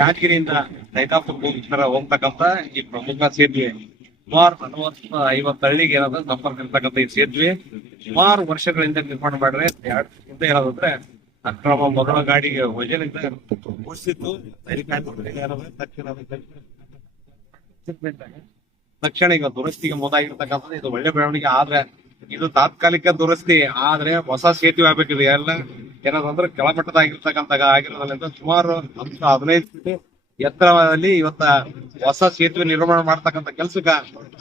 ಯಾದಗಿರಿಯಿಂದ ದೈತಾಪುರ ಹೋಗ್ತಕ್ಕಂತ ಈ ಪ್ರಮುಖ ಸೇತುವೆ ಸುಮಾರು 40-50 ಹಳ್ಳಿಗೆ ಏನಾದ್ರು ಸಂಪರ್ಕ ಇರ್ತಕ್ಕಂಥ ಈ ಸೇತುವೆ ಸುಮಾರು ವರ್ಷಗಳಿಂದ ನಿರ್ಮಾಣ ಮಾಡ್ರೆ ಹಿಂದೆ ಏನಾದ್ರೆ ಅಕ್ರಮ ಮರಳ ಗಾಡಿಗೆ ವಜನಿಂದ ಓಡಿಸಿತ್ತು. ತಕ್ಷಣ ಈಗ ದುರಸ್ತಿಗೆ ಮುಂದಾಗಿರ್ತಕ್ಕಂಥದ್ದು ಇದು ಒಳ್ಳೆ ಬೆಳವಣಿಗೆ. ಆದ್ರೆ ಇದು ತಾತ್ಕಾಲಿಕ ದುರಸ್ತಿ ಆದ್ರೆ ಹೊಸ ಸೇತುವೆ ಆಗ್ಬೇಕಿದೆ. ಎಲ್ಲ ಏನಾದಂದ್ರೆ ಕೆಳಮಟ್ಟದಾಗಿರ್ತಕ್ಕಂಥ ಆಗಿರೋದ್ರಿಂದ ಸುಮಾರು 15 ಫೀಟ್ ಎತ್ತರದಲ್ಲಿ ಇವತ್ತ ಹೊಸ ಸೇತುವೆ ನಿರ್ಮಾಣ ಮಾಡ್ತಕ್ಕಂಥ ಕೆಲ್ಸಕ್ಕ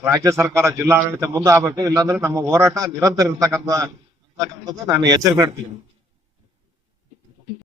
ರಾಜ್ಯ ಸರ್ಕಾರ ಜಿಲ್ಲಾಡಳಿತ ಮುಂದೆ ಆಗ್ಬೇಕು. ಇಲ್ಲಾಂದ್ರೆ ನಮ್ಮ ಹೋರಾಟ ನಿರಂತರ ಇರ್ತಕ್ಕಂಥದ್ದು ನಾನು ಎಚ್ಚರಿಕೆ ಮಾಡ್ತೀನಿ.